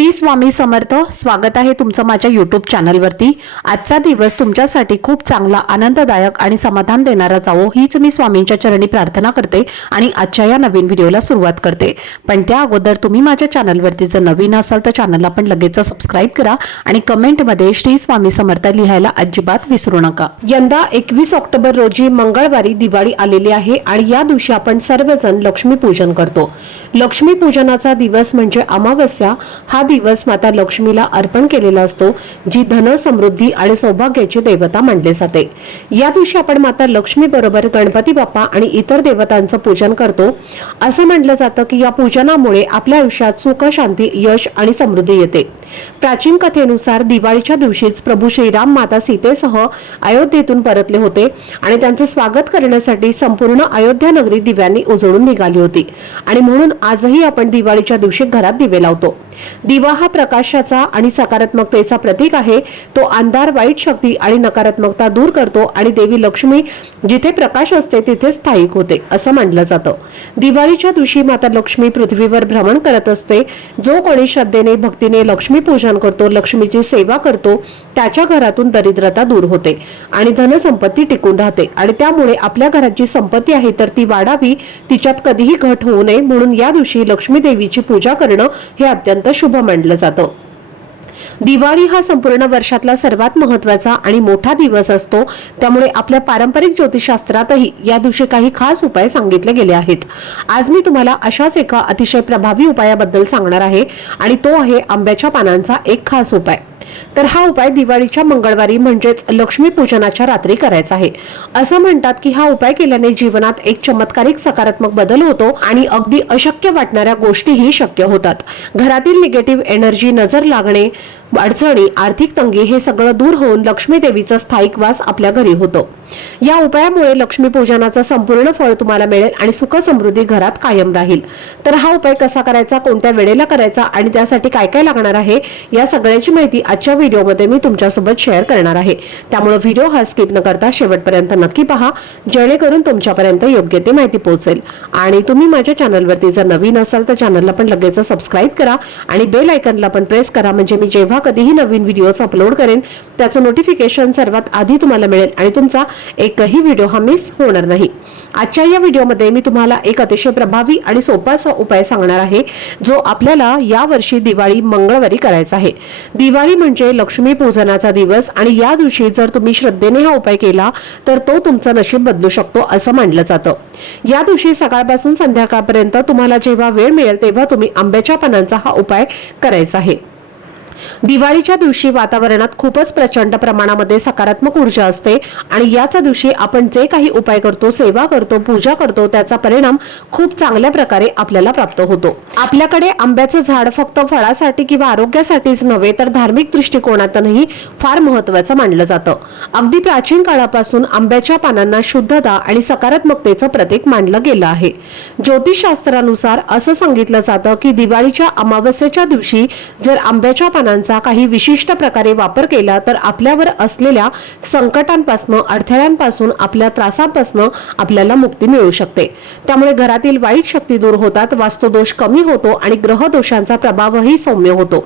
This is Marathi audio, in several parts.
श्री स्वामी समर्थ स्वागत आहे तुमचं माझ्या यूट्यूब चॅनलवरती आजचा दिवस तुमच्यासाठी खूप चांगला आनंददायक आणि समाधान देणारा जावो हीच मी स्वामींच्या चरणी प्रार्थना करते आणि आजच्या या नवीन व्हिडिओला सुरुवात करते. पण त्या अगोदर तुम्ही माझ्या चॅनलवरती जर नवीन असाल तर चॅनलला पण लगेच सबस्क्राईब करा आणि कमेंटमध्ये श्री स्वामी समर्थ लिहायला अजिबात विसरू नका. यंदा एकवीस ऑक्टोबर रोजी मंगळवारी दिवाळी आलेली आहे आणि या दिवशी आपण सर्वजण लक्ष्मीपूजन करतो. लक्ष्मीपूजनाचा दिवस म्हणजे अमावस्या. हा दिवस माता लक्ष्मीला अर्पण केलेला असतो जी धन समृद्धी आणि सौभाग्याची देवता मानली जाते. या दिवशी आपण माता लक्ष्मी बरोबर गणपती बाप्पा आणि इतर देवतांचं पूजन करतो. असं म्हटलं जातं की या पूजनामुळे आपल्या आयुष्यात सुख शांती यश आणि समृद्धी येते. प्राचीन कथेनुसार दिवाळीच्या दिवशीच प्रभू श्रीराम माता सीतेसह अयोध्येतून परतले होते आणि त्यांचं स्वागत करण्यासाठी संपूर्ण अयोध्या नगरी दिव्यांनी उजळून निघाली होती. आणि म्हणून आजही आपण दिवाळीच्या दिवशी घरात दिवे लावतो. दिवा हा प्रकाशाचा आणि सकारात्मकतेचा प्रतीक आहे. तो अंधार वाईट शक्ती आणि नकारात्मकता दूर करतो आणि देवी लक्ष्मी जिथे प्रकाश असते तिथे स्थायिक होते असं मानलं जातं. दिवाळीच्या दिवशी माता लक्ष्मी पृथ्वीवर भ्रमण करत असते. जो कोणी श्रद्धेने भक्तीने लक्ष्मी पूजन करतो लक्ष्मीची सेवा करतो त्याच्या घरातून दरिद्रता दूर होते आणि धनसंपत्ती टिकून राहते आणि त्यामुळे आपल्या घरात जी संपत्ती आहे तर ती वाढावी. तिच्यात कधीही घट होऊ नये. म्हणून या दिवशी लक्ष्मी देवीची पूजा करणं हे अत्यंत शुभ मानलं जातं. दिवाळी हा संपूर्ण वर्षातला सर्वात महत्त्वाचा आणि मोठा दिवस असतो. त्यामुळे आपल्या पारंपरिक ज्योतिषशास्त्रातही या दिवशी काही खास उपाय सांगितले गेले आहेत. आज मी तुम्हाला अशाच एका अतिशय प्रभावी उपायाबद्दल सांगणार आहे आणि तो आहे आंब्याच्या पानांचा एक खास उपाय. तर हा उपाय दिवाळीच्या मंगळवारी म्हणजेच लक्ष्मी पूजनाच्या रात्री करायचा आहे. असं म्हणतात की हा उपाय केल्याने जीवनात एक चमत्कारिक सकारात्मक बदल होतो आणि अगदी अशक्य वाटणाऱ्या गोष्टीही शक्य होतात. घरातील निगेटिव्ह एनर्जी नजर लागणे अडचणी आर्थिक तंगी हे सगळं दूर होऊन लक्ष्मी देवीचा स्थायिक वास आपल्या घरी होतो. या उपायामुळे लक्ष्मीपूजनाचं संपूर्ण फळ तुम्हाला मिळेल आणि सुख समृद्धी घरात कायम राहील. तर हा उपाय कसा करायचा कोणत्या वेळेला करायचा आणि त्यासाठी काय काय लागणार आहे या सगळ्याची माहिती आजच्या व्हिडिओमध्ये मी तुमच्यासोबत शेअर करणार आहे. त्यामुळे व्हिडिओ हा स्किप न करता शेवटपर्यंत नक्की पहा जेणेकरून तुमच्यापर्यंत योग्य ते माहिती पोहोचेल. आणि तुम्ही माझ्या चॅनलवरती जर नवीन असाल तर चॅनलला पण लगेच सबस्क्राईब करा आणि बेल आयकनला पण प्रेस करा म्हणजे मी जेव्हा कधीही नवीन व्हिडिओज अपलोड करेन त्याचं नोटिफिकेशन सर्वात आधी तुम्हाला मिळेल आणि तुमचा एकही व्हिडिओ हा मिस होणार नाही. आजच्या या व्हिडिओमध्ये मी तुम्हाला एक अतिशय प्रभावी आणि सोपासा उपाय सांगणार आहे जो आपल्याला यावर्षी दिवाळी मंगळवारी करायचा आहे. दिवाळी म्हणजे लक्ष्मी पूजनाचा दिवस आणि या दिवशी जर तुम्ही श्रद्धेने हा उपाय केला तर तो तुमचं नशीब बदलू शकतो असं मानलं जातं. या दिवशी सकाळपासून संध्याकाळपर्यंत तुम्हाला जेव्हा वेळ मिळेल तेव्हा तुम्ही आंब्याच्या पानांचा हा उपाय करायचा आहे. दिवाळीच्या दिवशी वातावरणात खूपच प्रचंड प्रमाणामध्ये सकारात्मक ऊर्जा असते आणि याच्या दिवशी आपण जे काही उपाय करतो सेवा करतो पूजा करतो त्याचा परिणाम खूप चांगल्या प्रकारे आपल्याला प्राप्त होतो. आपल्याकडे आंब्याचं झाड फक्त फळासाठी किंवा आरोग्यासाठीच नव्हे तर धार्मिक दृष्टिकोनातूनही फार महत्वाचं मानलं जातं. अगदी प्राचीन काळापासून आंब्याच्या पानांना शुद्धता आणि सकारात्मकतेचं प्रतीक मानलं गेलं आहे. ज्योतिषशास्त्रानुसार असं सांगितलं जातं की दिवाळीच्या अमावस्येच्या दिवशी जर आंब्याच्या पानांना पानांचा काही विशिष्ट प्रकारे वापर केला तर आपल्यावर असलेल्या संकटांपासून अडथळ्यांपासून आपल्या त्रासांपासून आपल्याला मुक्ती मिळू शकते. त्यामुळे घरातील वाईट शक्ती दूर होतात वास्तुदोष कमी होतो आणि ग्रह दोषांचा प्रभावही सौम्य होतो.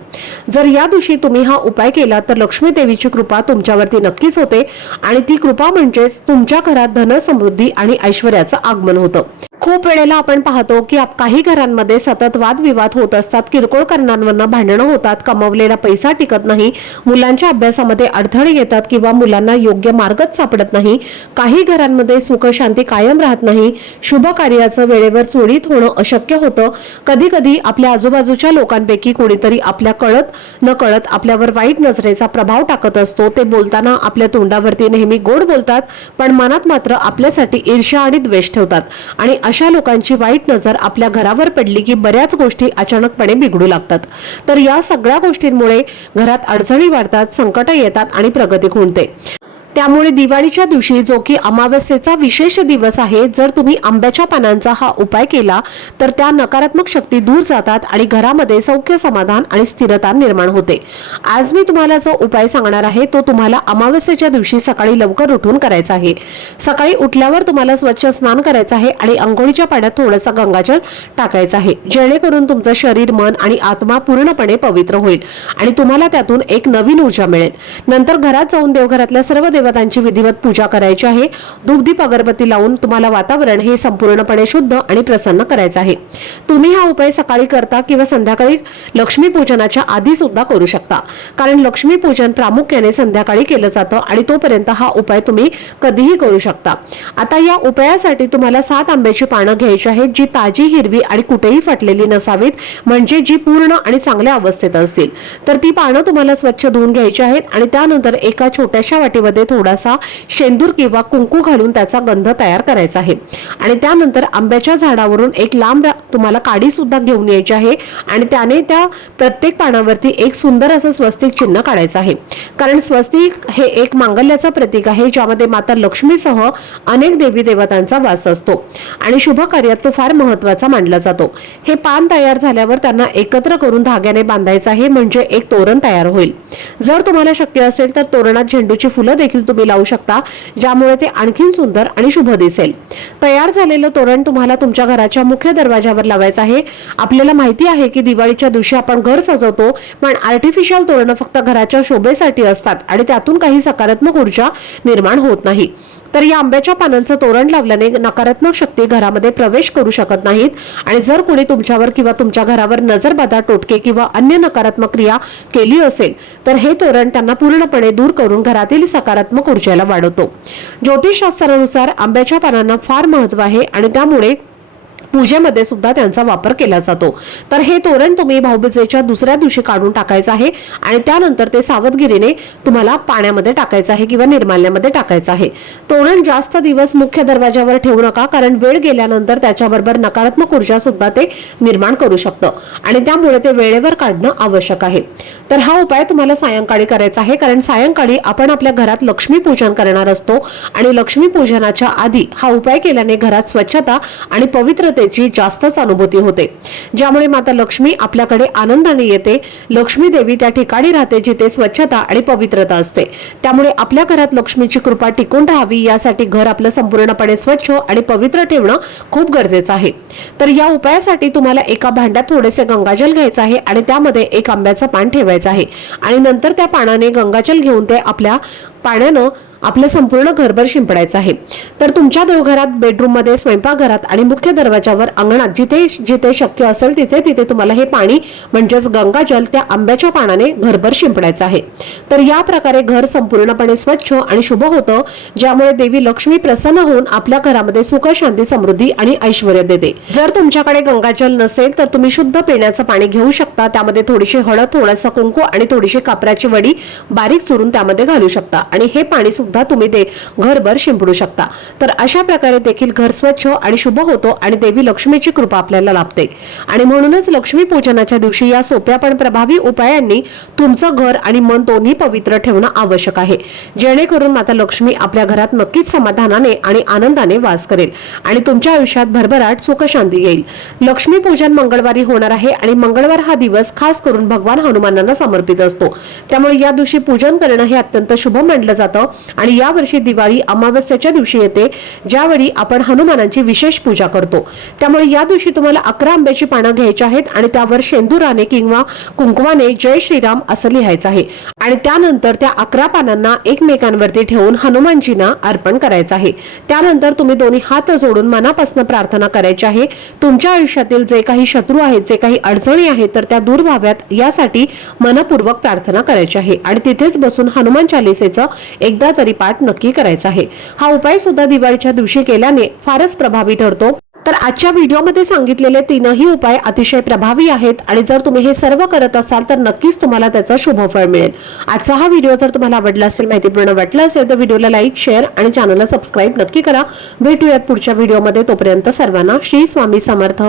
जर या दिवशी तुम्ही हा उपाय केला तर लक्ष्मी देवीची कृपा तुमच्यावरती नक्कीच होते आणि ती कृपा म्हणजेच तुमच्या घरात धन समृद्धी आणि ऐश्वर्याचं आगमन होतं. खूप वेळेला आपण पाहतो की काही घरांमध्ये सतत वादविवाद होत असतात. किरकोळ कारणांवरनं भांडणं होतात कमवलेला पैसा टिकत नाही मुलांच्या अभ्यासामध्ये अडथळे येतात किंवा मुलांना योग्य मार्गच सापडत नाही. काही घरांमध्ये सुख शांती कायम राहत नाही. शुभ कार्याचं वेळेवर सुरळीत होणं अशक्य होतं. कधी कधी आपल्या आजूबाजूच्या लोकांपैकी कोणीतरी आपल्या कळत न कळत आपल्यावर वाईट नजरेचा प्रभाव टाकत असतो. ते बोलताना आपल्या तोंडावरती नेहमी गोड बोलतात पण मनात मात्र आपल्यासाठी ईर्ष्या आणि द्वेष ठेवतात. आणि अशा लोकांची वाईट नजर आपल्या घरावर पडली की बऱ्याच गोष्टी अचानकपणे बिघडू लागतात. तर या सगळ्या गोष्टींमुळे घरात अडचणी वाढतात संकट येतात आणि प्रगती खुंटते. त्यामुळे दिवाळीच्या दिवशी जो की अमावस्येचा विशेष दिवस आहे जर तुम्ही आंब्याच्या पानांचा हा उपाय केला तर त्या नकारात्मक शक्ती दूर जातात आणि घरामध्ये सौख्य समाधान आणि स्थिरता निर्माण होते. आज मी तुम्हाला जो उपाय सांगणार आहे तो तुम्हाला अमावस्येच्या दिवशी सकाळी लवकर उठून करायचा आहे. सकाळी उठल्यावर तुम्हाला स्वच्छ स्नान करायचं आहे आणि अंघोळीच्या पाण्यात थोडंसं गंगाजल टाकायचं आहे. जेणेकरून तुमचं शरीर मन आणि आत्मा पूर्णपणे पवित्र होईल आणि तुम्हाला त्यातून एक नवीन ऊर्जा मिळेल. नंतर घरात जाऊन देवघरातल्या सर्व देवतांची विधिवत पूजा करायची आहे. धूपदीप अगरबत्ती लावून तुम्हाला वातावरण हे संपूर्णपणे शुद्ध आणि प्रसन्न करायचं आहे. तुम्ही हा उपाय सकाळी करता किंवा संध्याकाळी लक्ष्मीपूजनाच्या आधी सुद्धा करू शकता. कारण लक्ष्मीपूजन प्रामुख्याने संध्याकाळी केलं जातं आणि तोपर्यंत हा उपाय तुम्ही कधीही करू शकता. आता या उपायासाठी तुम्हाला सात आंब्याची पानं घ्यायची आहेत जी ताजी हिरवी आणि कुठेही फाटलेली नसावीत म्हणजे जी पूर्ण आणि चांगल्या अवस्थेत असतील. तर ती पानं तुम्हाला स्वच्छ धुवून घ्यायची आहेत आणि त्यानंतर एका छोट्याशा वाटीमध्ये थोडासा शेंदूर किंवा कुंकू घालून त्याचा गंध तयार करायचा आहे. आणि त्यानंतर आंब्याच्या झाडावरून एक लांब तुम्हाला काडी सुद्धा घेऊन यायची आहे आणि त्याने त्या प्रत्येक पानावरती एक सुंदर असं स्वस्तिक चिन्ह काढायचं आहे. कारण स्वस्तिक हे एक मांगल्याचं प्रतीक आहे ज्यामध्ये माता लक्ष्मीसह अनेक देवी देवतांचा वास असतो आणि शुभ कार्यात तो फार महत्त्वाचा मानला जातो. हे पान तयार झाल्यावर त्यांना एकत्र करून धाग्याने बांधायचं आहे म्हणजे एक तोरण तयार होईल. जर तुम्हाला शक्य असेल तर तोरणात झेंडूची फुलं देखील तुम्ही लावू शकता ज्यामुळे ते आणखीन सुंदर आणि शुभ दिसेल. तयार झालेलं तोरण तुम्हाला तुमच्या घराच्या मुख्य दरवाजावर लावायचं आहे. आपल्याला माहिती आहे की दिवाळीच्या दिवशी आपण घर सजवतो पण आर्टिफिशियल तोरणं फक्त घराच्या शोभेसाठी असतात आणि त्यातून काही सकारात्मक ऊर्जा निर्माण होत नाही. तर या आंब्याच्या पानांचं तोरण लावल्याने नकारात्मक शक्ती घरामध्ये प्रवेश करू शकत नाहीत. आणि जर कोणी तुमच्यावर किंवा तुमच्या घरावर नजरबाधा टोटके किंवा अन्य नकारात्मक क्रिया केली असेल तर हे तोरण त्यांना पूर्णपणे दूर करून घरातील सकारात्मक ऊर्जेला वाढवतो. ज्योतिषशास्त्रानुसार आंब्याच्या पानांना फार महत्त्व आहे आणि त्यामुळे पूजेमध्ये सुद्धा त्यांचा वापर केला जातो. तर हे तोरण तुम्ही भाऊबीजेच्या दुसऱ्या दिवशी काढून टाकायचं आहे आणि त्यानंतर ते सावधगिरीने तुम्हाला पाण्यामध्ये टाकायचं आहे किंवा निर्माल्यामध्ये टाकायचं आहे. तोरण जास्त दिवस मुख्य दरवाजावर ठेवू नका कारण वेळ गेल्यानंतर त्याच्याबरोबर नकारात्मक ऊर्जा सुद्धा ते निर्माण करू शकतं आणि त्यामुळे ते वेळेवर काढणं आवश्यक आहे. तर हा उपाय तुम्हाला सायंकाळी करायचा आहे कारण सायंकाळी आपण आपल्या घरात लक्ष्मी पूजन करणार असतो आणि लक्ष्मी पूजनाच्या आधी हा उपाय केल्याने घरात स्वच्छता आणि पवित्र पवित्रतेची जास्तच अनुभूती होते. ज्यामुळे माता लक्ष्मी आपल्याकडे आनंदाने येते. लक्ष्मी देवी त्या ठिकाणी राहते जिथे स्वच्छता आणि पवित्रता असते. त्यामुळे आपल्या घरात लक्ष्मीची कृपा टिकून राहावी यासाठी घर आपलं संपूर्णपणे स्वच्छ आणि पवित्र ठेवणं खूप गरजेचं आहे. तर या उपायासाठी तुम्हाला एका भांड्यात थोडेसे गंगाजल घ्यायचं आहे आणि त्यामध्ये एक आंब्याचं पान ठेवायचं आहे. आणि नंतर त्या पानाने गंगाजल घेऊन ते आपल्या पाण्यानं आपलं संपूर्ण घरभर शिंपडायचं आहे. तर तुमच्या देवघरात बेडरूममध्ये स्वयंपाकघरात आणि मुख्य दरवाजावर अंगणात जिथे जिथे शक्य असेल तिथे तिथे तुम्हाला हे पाणी म्हणजेच गंगाजल त्या आंब्याच्या पानाने घरभर शिंपडायचं आहे. तर या प्रकारे घर संपूर्णपणे स्वच्छ आणि शुभ होतं ज्यामुळे देवी लक्ष्मी प्रसन्न होऊन आपल्या घरामध्ये सुख शांती समृद्धी आणि ऐश्वर देते. जर तुमच्याकडे गंगाजल नसेल तर तुम्ही शुद्ध पिण्याचं पाणी घेऊ शकता. त्यामध्ये थोडीशी हळद थोडासा कुंकू आणि थोडीशी कापराची वडी बारीक चुरून त्यामध्ये घालू शकता. आणि हे पाणी सुद्धा तुम्ही ते घरभर शिंपडू शकता. तर अशा प्रकारे देखील घर स्वच्छ आणि शुभ होतो आणि देवी लक्ष्मीची कृपा आपल्याला लाभते. आणि म्हणूनच लक्ष्मी पूजनाच्या दिवशी या सोप्या पण प्रभावी उपायांनी तुमचं घर आणि मन दोन्ही पवित्र ठेवणं आवश्यक आहे. जेणेकरून माता लक्ष्मी आपल्या घरात नक्कीच समाधानाने आणि आनंदाने वास करेल आणि तुमच्या आयुष्यात भरभराट सुख शांती येईल. लक्ष्मी पूजन मंगळवारी होणार आहे आणि मंगळवार हा दिवस खास करून भगवान हनुमानांना समर्पित असतो. त्यामुळे या दिवशी पूजन करणं हे अत्यंत शुभ म्हणजे मानलं जातं. आणि यावर्षी दिवाळी अमावस्याच्या दिवशी येते ज्यावेळी आपण हनुमानांची विशेष पूजा करतो. त्यामुळे या दिवशी तुम्हाला अकरा आंब्याची पानं घ्यायची आहेत आणि त्यावर शेंदुराने किंवा कुंकवाने जय श्रीराम असं लिहायचं आहे. आणि त्यानंतर त्या अकरा पानांना एकमेकांवरती ठेवून हनुमानजींना अर्पण करायचं आहे. त्यानंतर तुम्ही दोन्ही हात जोडून मनापासून प्रार्थना करायची आहे. तुमच्या आयुष्यातील जे काही शत्रू आहेत जे काही अडचणी आहेत तर त्या दूर व्हाव्यात यासाठी मनपूर्वक प्रार्थना करायची आहे. आणि तिथेच बसून हनुमान चालिसेचं एकदा तरी पाठ नक्की करायचा आहे. हा उपाय सुद्धा दिवाळीच्या दिवशी केल्याने फारच प्रभावी ठरतो. तर आजच्या व्हिडिओमध्ये सांगितलेले तीनही उपाय अतिशय प्रभावी आहेत आणि जर तुम्ही हे सर्व करत असाल तर नक्कीच तुम्हाला त्याचं शुभफळ मिळेल. आजचा हा व्हिडिओ जर तुम्हाला आवडला असेल माहितीपूर्ण वाटलं असेल तर व्हिडिओला लाईक शेअर आणि चॅनलला सबस्क्राईब नक्की करा. भेटूयात पुढच्या व्हिडिओमध्ये. तोपर्यंत सर्वांना श्री स्वामी समर्थ.